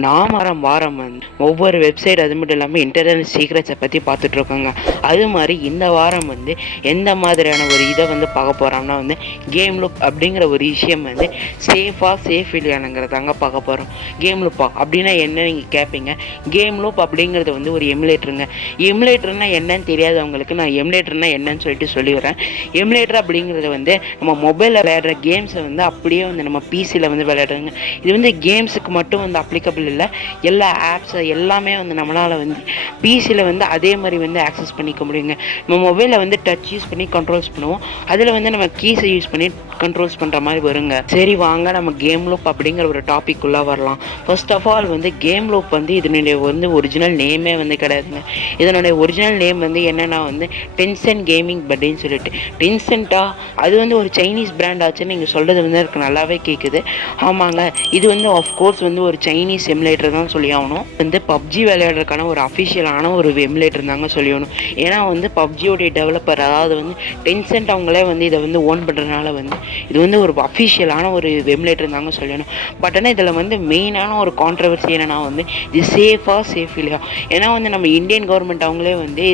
நாம் வாரம் வந்து ஒவ்வொரு வெப்சைட் அது மட்டும் இல்லாமல் இன்டர்நெட் சீக்ரெட்ஸை பற்றி பார்த்துட்ருக்கோங்க. அது மாதிரி இந்த வாரம் வந்து எந்த மாதிரியான ஒரு இதை வந்து பார்க்க போகிறோம்னா வந்து கேம் லூப் அப்படிங்கிற ஒரு விஷயம் வந்து சேஃப் இல்லையானுங்கிறதாங்க பார்க்க போகிறோம். கேம் லூப்பா அப்படின்னா என்ன நீங்கள் கேட்பீங்க. கேம் லூப் அப்படிங்கிறது வந்து ஒரு எமுலேட்டருங்க. எமுலேட்டர்னா என்னன்னு தெரியாதவங்களுக்கு நான் எமுலேட்டர்னா என்னன்னு சொல்லிட்டு சொல்லிடுறேன். எமுலேட்டர் அப்படிங்கிறது வந்து நம்ம மொபைலில் விளையாடுற கேம்ஸை வந்து அப்படியே வந்து நம்ம பிசியில் வந்து விளையாடுறோங்க. இது வந்து கேம்ஸுக்கு மட்டும் வந்து அப்ளிகபிள் இல்லை. எல்லா ஆப்ஸை எல்லாமே வந்து நம்மளால் வந்து பிசியில் வந்து அதே மாதிரி வந்து ஆக்சஸ் பண்ணிக்க முடியுங்க. நம்ம மொபைலில் வந்து டச் யூஸ் பண்ணி கண்ட்ரோல்ஸ் பண்ணுவோம். அதில் வந்து நம்ம கீஸை யூஸ் பண்ணி கண்ட்ரோல்ஸ் பண்ணுற மாதிரி வருங்க. சரி வாங்க நம்ம கேம் லூப் அப்படிங்கிற ஒரு டாபிக் உள்ளே வரலாம். ஃபர்ஸ்ட் ஆஃப் ஆல் வந்து கேம் லூப் வந்து இதனுடைய வந்து ஒரிஜினல் நேமே வந்து கிடையாதுங்க. இதனுடைய ஒரிஜினல் நேம் வந்து என்னென்னா வந்து டென்சென்ட் கேமிங் பட்டின்னு சொல்லிட்டு. டென்சென்ட்டா அது வந்து ஒரு சைனீஸ் பிராண்ட் ஆச்சுன்னு நீங்கள் சொல்கிறது வந்து எனக்கு நல்லாவே கேட்குது. ஆமாங்க, இது வந்து ஆஃப்கோர்ஸ் வந்து ஒரு சைனீஸ் எமுலேட்டர் தான் சொல்லி ஆகணும். வந்து பப்ஜி விளையாடுறதுக்கான ஒரு அஃபிஷியலான ஒரு எமுலேட்டர் தாங்க சொல்லி ஆகணும். ஏன்னா வந்து பப்ஜியோடைய டெவலப்பர் அதாவது வந்து டென்சென்ட் அவங்களே வந்து இதை வந்து ஓன் பண்ணுறதுனால வந்து இது வந்து ஒரு அஃபிஷியலான ஒரு எமுலேட்டர் தாங்க சொல்லணும். பட் ஆனால் இதில் வந்து மெயினான ஒரு கான்ட்ரவர்சி என்னென்னா வந்து இது சேஃப் இல்லையா. ஏன்னா வந்து நம்ம இந்தியன் கவர்மெண்ட் அவங்களே வந்து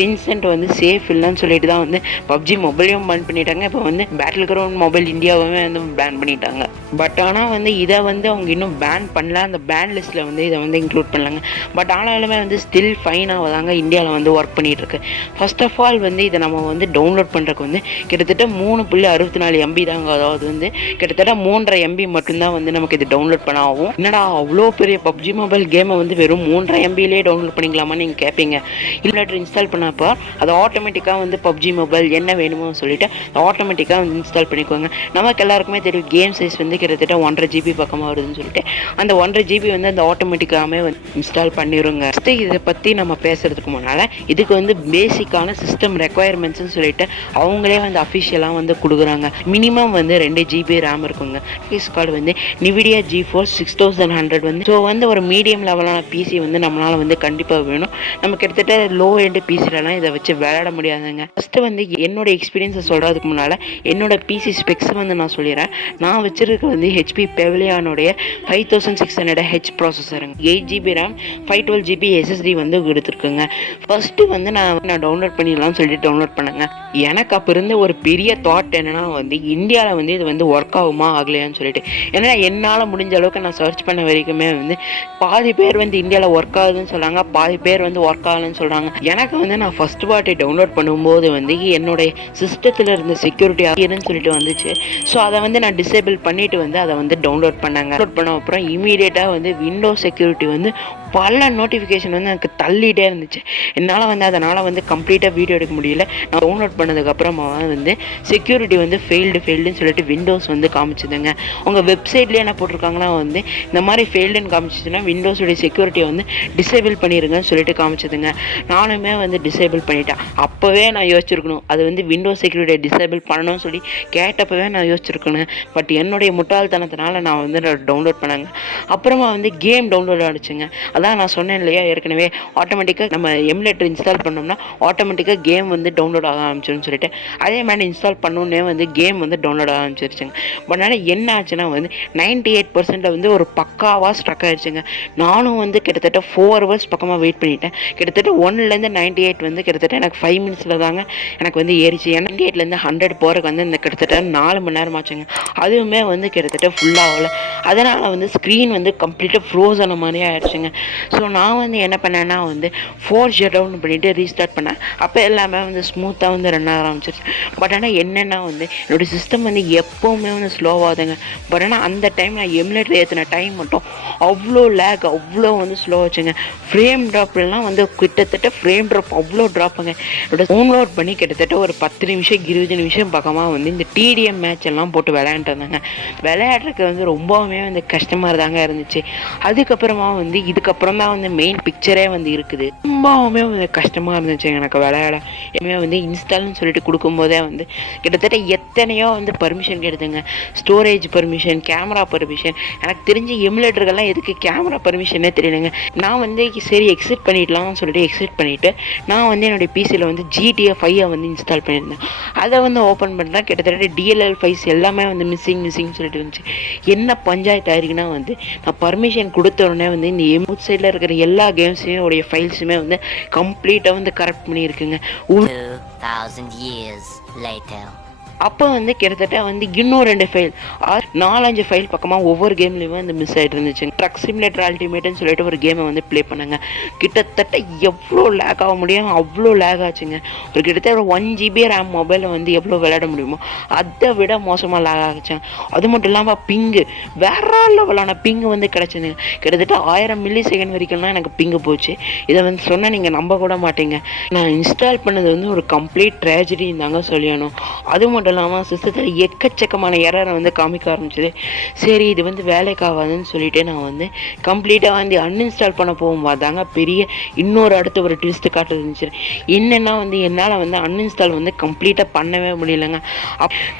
டென்சென்ட் வந்து சேஃப் இல்லைன்னு சொல்லிட்டு தான் வந்து பப்ஜி மொபைலையும் பேன் பண்ணிட்டாங்க. இப்போ வந்து பேட்டில் கிரவுண்ட் மொபைல் இந்தியாவே வந்து பேன் பண்ணிட்டாங்க. பட் ஆனால் வந்து இதை வந்து அவங்க இன்னும் பேன் பண்ணல. அந்த பேன் லிஸ்ட்டில் வந்து இதை வந்து இன்க்ளூட் பண்ணலாங்க. பட் ஆனாலுமே வந்து ஸ்டில் ஃபைனாக தாங்க இந்தியாவில் வந்து ஒர்க் பண்ணிகிட்ருக்கு. ஃபர்ஸ்ட் ஆஃப் ஆல் வந்து இதை நம்ம வந்து டவுன்லோட் பண்ணுறதுக்கு வந்து கிட்டத்தட்ட 3.64 MB தாங்க. அதாவது வந்து கிட்டத்தட்ட 3.5 MB மட்டும்தான் வந்து நமக்கு இது டவுன்லோட் பண்ண ஆகும். என்னடா அவ்வளோ பெரிய பப்ஜி மொபைல் கேமை வந்து வெறும் 3.5 MBலேயே டவுன்லோட் பண்ணிக்கலாமா நீங்கள் கேட்பீங்க. எமுலேட்டர் இன்ஸ்டால் பண்ணப்போ அது ஆட்டோமேட்டிக்காக வந்து பப்ஜி மொபைல் என்ன வேணுமோ சொல்லிட்டு ஆட்டோமேட்டிக்காக வந்து இன்ஸ்டால் பண்ணிக்குவாங்க. நமக்கு எல்லாருக்குமே தெரியும் கேம் சைஸ் வந்து கிட்டத்தட்ட 1.5 GB பக்கமாக வருதுன்னு சொல்லிட்டு அந்த 1.5 GB வந்து அந்த ஆட்டோமேட்டிக்காகவே வந்து இன்ஸ்டால் பண்ணிடுங்க. ஃபஸ்ட்டு இதை பற்றி நம்ம பேசுகிறதுக்கு முன்னால் இதுக்கு வந்து பேசிக்கான சிஸ்டம் ரெக்குயர்மெண்ட்ஸ்னு சொல்லிட்டு அவங்களே வந்து அஃபிஷியலாக வந்து கொடுக்குறாங்க. மினிமம் வந்து 2 GB ரேம் இருக்குங்க. கிராஃபிக்ஸ் கார்டு வந்து NVIDIA GeForce 6100 வந்து ஸோ வந்து ஒரு மீடியம் லெவலான பிசி வந்து நம்மளால் வந்து கண்டிப்பாக வேணும். நம்ம கிட்டத்தட்ட லோ எண்டு பிசிலலாம் இதை வச்சு விளையாட முடியாதுங்க. ஃபஸ்ட்டு வந்து என்னோட எக்ஸ்பீரியன்ஸை சொல்கிறதுக்கு முன்னால் என்னோட பிசி ஸ்பெக்ஸ் வந்து நான் சொல்லிடுறேன். நான் வச்சுருக்க வந்து HP பெவிலியானுடைய 5600H ப்ராசஸருங்க. 8 GB RAM 512 GB SSD வந்து எடுத்துருக்குங்க. ஃபஸ்ட்டு வந்து நான் டவுன்லோட் பண்ணிடலாம்னு சொல்லிட்டு டவுன்லோட் பண்ணேங்க. எனக்கு அப்போ இருந்த ஒரு பெரிய தாட் என்னென்னா வந்து இந்தியாவில் வந்து இது வந்து ஒர்க் ஆகுமா ஆகலையான்னு சொல்லிட்டு. ஏன்னா என்னால் முடிஞ்ச அளவுக்கு நான் சர்ச் பண்ண வரைக்குமே வந்து பாதி பேர் வந்து இந்தியாவில் ஒர்க் ஆகுதுன்னு சொல்கிறாங்க, பாதி பேர் வந்து ஒர்க் ஆகலைன்னு சொல்கிறாங்க. எனக்கு வந்து நான் ஃபஸ்ட் பார்ட்டி டவுன்லோட் பண்ணும்போது வந்து என்னுடைய சிஸ்டத்தில் இருந்த செக்யூரிட்டி ஆகிருன்னு சொல்லிட்டு வந்துச்சு. ஸோ அதை வந்து நான் டிசேபிள் பண்ணிவிட்டு வந்து அதை வந்து டவுன்லோட் பண்ணாங்க. டவுன்லோட் பண்ண அப்புறம் இமீடியட்டாக வந்து விண்டோஸ் செக்யூரிட்டி வந்து பல நோட்டிஃபிகேஷன் வந்து எனக்கு தள்ளிகிட்டே இருந்துச்சு. என்னால் வந்து அதனால் வந்து கம்ப்ளீட்டாக வீடியோ எடுக்க முடியல. நான் டவுன்லோட் பண்ணதுக்கப்புறமா வந்து செக்யூரிட்டி வந்து ஃபெயில்டுன்னு சொல்லிட்டு விண்டோஸ் வந்து காமிச்சுதுங்க. உங்கள் வெப்சைட்லேயே என்ன போட்டிருக்காங்கன்னா வந்து இந்த மாதிரி ஃபெயில்டுன்னு காமிச்சிச்சுன்னா விண்டோஸுடைய செக்யூரிட்டியை வந்து டிசேபிள் பண்ணிடுங்கன்னு சொல்லிட்டு காமிச்சதுங்க. நானுமே வந்து டிசேபிள் பண்ணிட்டேன். அப்போவே நான் யோசிச்சிருக்கணும் அது வந்து விண்டோஸ் செக்யூரிட்டியை டிசேபிள் பண்ணணும்னு சொல்லி கேட்டப்பவே நான் யோசிச்சிருக்கணும். பட் என்னுடைய முட்டாள்தனத்தினால நான் வந்து டவுன்லோட் பண்ணேங்க. அப்புறமா வந்து கேம் டவுன்லோட் ஆகிடுச்சுங்க. அதான் நான் சொன்னேன் இல்லையா ஏற்கனவே ஆட்டோமேட்டிக்காக நம்ம எமுலேட்டர் இன்ஸ்டால் பண்ணோம்னா ஆட்டோமேட்டிக்காக கேம் வந்து டவுன்லோட் ஆக ஆரம்பிச்சிருன்னு சொல்லிட்டு அதே மாதிரி இன்ஸ்டால் பண்ணோன்னே வந்து கேம் வந்து டவுன்லோட் ஆக ஆரம்பிச்சிருச்சுங்க. பட் ஆனால் என்ன ஆச்சுன்னா வந்து 98% வந்து ஒரு பக்காவாக ஸ்ட்ரக் ஆகிடுச்சுங்க. நானும் வந்து கிட்டத்தட்ட 4 hours பக்கமாக வெயிட் பண்ணிட்டேன். கிட்டத்தட்ட 1லேருந்து 98 வந்து கிட்டத்தட்ட எனக்கு 5 minutes தாங்க எனக்கு வந்து ஏறிச்சு. 98லேருந்து 100 போகிறதுக்கு வந்து இந்த கிட்டத்தட்ட 4 மணி நேரம் ஆச்சுங்க. அதுவுமே வந்து கிட்டத்தட்ட ஃபுல்லாக ஆகலை. அதனால் வந்து ஸ்க்ரீன் வந்து கம்ப்ளீட்டாக ஃப்ரோஸ் ஆன மாதிரியே ஆயிடுச்சுங்க. ஸோ நான் வந்து என்ன பண்ணேன்னா வந்து ஃபோர்ஸ் ஷட் டவுன் பண்ணிவிட்டு ரீஸ்டார்ட் பண்ணேன். அப்போ எல்லாமே வந்து ஸ்மூத்தாக வந்து ரன் ஆக ஆரம்பிச்சிருச்சு. பட் ஆனால் என்னென்னா வந்து என்னோடய சிஸ்டம் வந்து எப்போவுமே வந்து ஸ்லோவாகுதுங்க. பட் ஆனால் அந்த டைம் நான் எமுலேட்டர் ஏற்றின டைம் மட்டும் அவ்வளோ லேக் அவ்வளோ வந்து ஸ்லோ ஆச்சுங்க. ஃப்ரேம் ட்ராப்லாம் வந்து கிட்டத்தட்ட ஃப்ரேம் ட்ராப் அவ்வளோ ட்ராப்புங்க. என்னோட டவுன்லோட் பண்ணி கிட்டத்தட்ட ஒரு 10 நிமிஷம் 20 நிமிஷம் பக்கமாக வந்து இந்த TDM மேட்ச் எல்லாம் போட்டு விளையாண்டுருந்தாங்க. விளையாடுறதுக்கு வந்து ரொம்பவுமே வந்து கஷ்டமாக தாங்க இருந்துச்சு. அதுக்கப்புறமா வந்து இதுக்கப்புறம் தான் வந்து மெயின் பிக்சரே வந்து இருக்குது. ரொம்பவுமே வந்து கஷ்டமாக இருந்துச்சு எனக்கு விளையாட. எப்பவுமே வந்து இன்ஸ்டால்னு சொல்லிட்டு கொடுக்கும்போதே வந்து கிட்டத்தட்ட எத்தனையோ வந்து பர்மிஷன் கேட்டுதுங்க. Storage permission, camera permission. எனக்கு தெரிஞ்ச எமுலேட்டர்கள்லாம் எதுக்கு கேமரா பர்மிஷனே தெரியலங்க. நான் வந்து சரி எக்ஸிட் பண்ணிடலாம்னு சொல்லிட்டு எக்ஸிட் பண்ணிவிட்டு நான் வந்து என்னுடைய பிசியில் வந்து GTA 5 வந்து இன்ஸ்டால் பண்ணியிருந்தேன். அதை வந்து ஓப்பன் பண்ணுறேன். கிட்டத்தட்ட DLL ஃபைல்ஸ் எல்லாமே வந்து மிஸ்ஸிங் சொல்லிட்டு சொல்லிட்டு இருந்துச்சு. என்ன பஞ்சாயத்து ஆயிருக்குன்னா வந்து நான் பர்மிஷன் கொடுத்த உடனே வந்து இந்த அவுட் சைடில் இருக்கிற எல்லா கேம்ஸுமே உடைய ஃபைல்ஸுமே வந்து கம்ப்ளீட்டாக வந்து கரெக்ட் பண்ணியிருக்குங்க. 2000 years later. அப்போ வந்து கிட்டத்தட்ட வந்து இன்னும் 2 ஃபைல் 4-5 ஃபைல் பக்கமாக ஒவ்வொரு கேம்லேயுமே வந்து மிஸ் ஆகிட்டு இருந்துச்சு. ட்ரக் சிமுலேட்டர் அல்டிமேட்னு சொல்லிட்டு ஒரு கேமை வந்து ப்ளே பண்ணாங்க. கிட்டத்தட்ட எவ்வளோ லேக் ஆக முடியும் அவ்வளோ லேக் ஆச்சுங்க. ஒரு கிட்டத்தட்ட 1 GB ரேம் மொபைலில் வந்து எவ்வளோ விளையாட முடியுமோ அதை விட மோசமாக லேக் ஆகிச்சாங்க. அது மட்டும் இல்லாமல் பிங்கு வேற லெவலான பிங்கு வந்து கிடச்சிதுங்க. கிட்டத்தட்ட 1000 மில்லி செகண்ட் வரைக்கும்லாம் எனக்கு பிங்கு போச்சு. இதை வந்து சொன்னால் நீங்கள் நம்ப கூட மாட்டீங்க. நான் இன்ஸ்டால் பண்ணது வந்து ஒரு கம்ப்ளீட் ட்ராஜடின்னு தாங்க சொல்லணும். அது மட்டும் இல்லாமல் சிஸ்டத்தில் எக்கச்சக்கமான எரரை வந்து காமிக்க ஆரம்பிச்சது. சரி இது வந்து வேலைக்கு ஆகாதுன்னு சொல்லிட்டு நான் வந்து கம்ப்ளீட்டாக வந்து அன்இன்ஸ்டால் பண்ண போகும்போது தாங்க பெரிய இன்னொரு அடுத்த ஒரு ட்விஸ்ட் காட்ட இருந்துச்சு. என்னென்னா வந்து என்னால் வந்து அன்இன்ஸ்டால் வந்து கம்ப்ளீட்டாக பண்ணவே முடியலைங்க.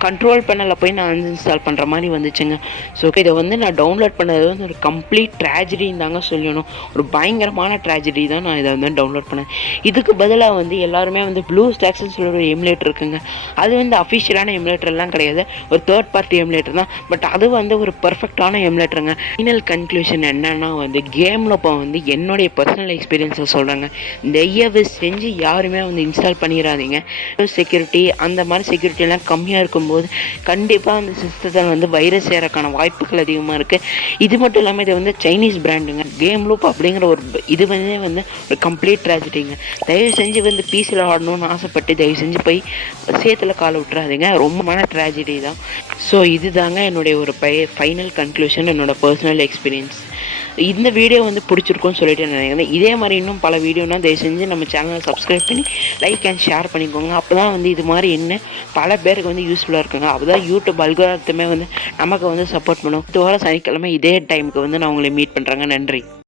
கண்ட்ரோல் பேனலில் போய் நான் அன்இன்ஸ்டால் பண்ணுற மாதிரி வந்துச்சுங்க. ஸோ இதை வந்து நான் டவுன்லோட் பண்ணது வந்து ஒரு கம்ப்ளீட் ட்ராஜடின்னு தாங்க சொல்லணும். ஒரு பயங்கரமான ட்ராஜடி தான் நான் இதை வந்து டவுன்லோட் பண்ணேன். இதுக்கு பதிலாக வந்து எல்லாருமே வந்து ப்ளூ ஸ்டாக்ஸ்ன்னு சொல்லி ஒரு எமுலேட்டர் இருக்குங்க. அது வந்து அஃபிஷியலான எமுலேட்டர்லாம் கிடையாது, ஒரு தேர்ட் பார்ட்டி எமுலேட்டர் தான். பட் அது வந்து ஒரு பர்ஃபெக்டான எமுலேட்டருங்க. ஃபைனல் கன்க்ளூஷன் என்னன்னா வந்து கேமில் இப்போ வந்து என்னுடைய பர்சனல் எக்ஸ்பீரியன்ஸை சொல்கிறாங்க. தயவு செஞ்சு யாருமே வந்து இன்ஸ்டால் பண்ணிடாதீங்க. செக்யூரிட்டி அந்த மாதிரி செக்யூரிட்டிலாம் கம்மியாக இருக்கும்போது கண்டிப்பாக அந்த சிஸ்டத்தில் வந்து வைரஸ் ஏறக்கான வாய்ப்புகள் அதிகமாக இருக்குது. இது மட்டும் இல்லாமல் இது வந்து சைனீஸ் பிராண்டுங்க. கேம் லூப் அப்படிங்கிற ஒரு இது வந்து ஒரு கம்ப்ளீட் ட்ராஜடிங்க. தயவு செஞ்சு வந்து பிசியில் ஆடணும்னு ஆசைப்பட்டு தயவு செஞ்சு போய் சேத்துல காலை விட்டுறாதீங்க. ரொம்பமான ட்ராஜடி தான். ஸோ இதுதாங்க என்னுடைய ஒரு ஃபைனல் கன்க்ளூஷன், என்னோட பர்சனல் எக்ஸ்பீரியன்ஸ். இந்த வீடியோ வந்து பிடிச்சிருக்குன்னு சொல்லிட்டு நினைக்கிறேன். இதே மாதிரி இன்னும் பல வீடியோனா தயவு செஞ்சு நம்ம சேனலை சப்ஸ்கிரைப் பண்ணி லைக் அண்ட் ஷேர் பண்ணிக்கோங்க. அப்போ தான் வந்து இது மாதிரி என்ன பல பேருக்கு வந்து யூஸ்ஃபுல்லாக இருக்குங்க. அப்போ தான் யூடியூப் அல்காரிதமே வந்து நமக்கு வந்து சப்போர்ட் பண்ணும். வாரம் சனிக்கிழமை இதே டைமுக்கு வந்து நான் உங்களை மீட் பண்ணுறேங்க. நன்றி.